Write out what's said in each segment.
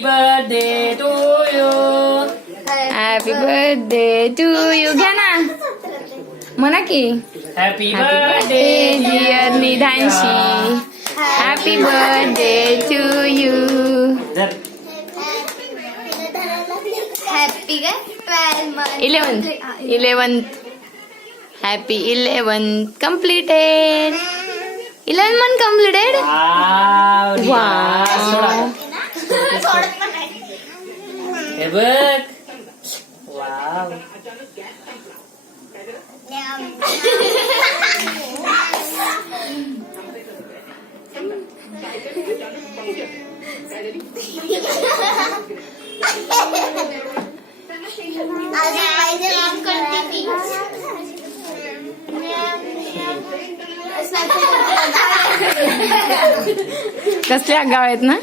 Birthday to you. Happy birthday to you. घ्या ना म्हणा की. Happy birthday dear Nidhanshi. Happy birthday to you. Happy काय 11th. Happy 11th completed. 11 month completed. Wow. हे बघ. Wow. कसले आगाव आहेत ना.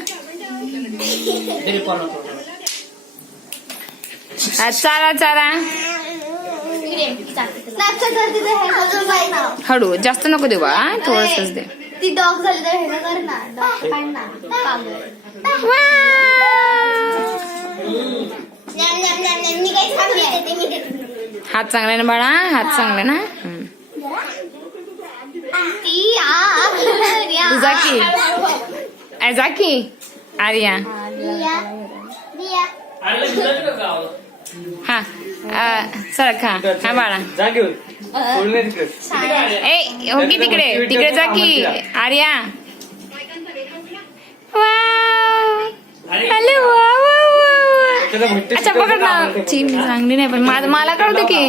चला चला हळू. जास्त नको देऊ बा. थोडस दे. ती डॉग झाली तर हे कर ना. डॉग काढ ना. हात चांगले ना बाळा. हात चांगले ना. तुझा की जा की आर्या. हा सरक. हा बाळा. ए हो की तिकडे. तिकडे जा की आर्या. हॅलो. अच्छा पकड ना. चांगली नाही पण मला कळतं की.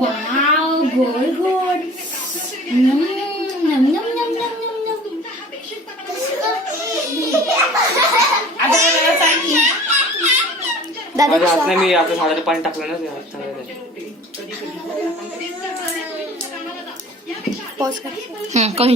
वाव गोड गोड. मी आता झाडाला पाणी टाकलं ना. पॉज कर. कमी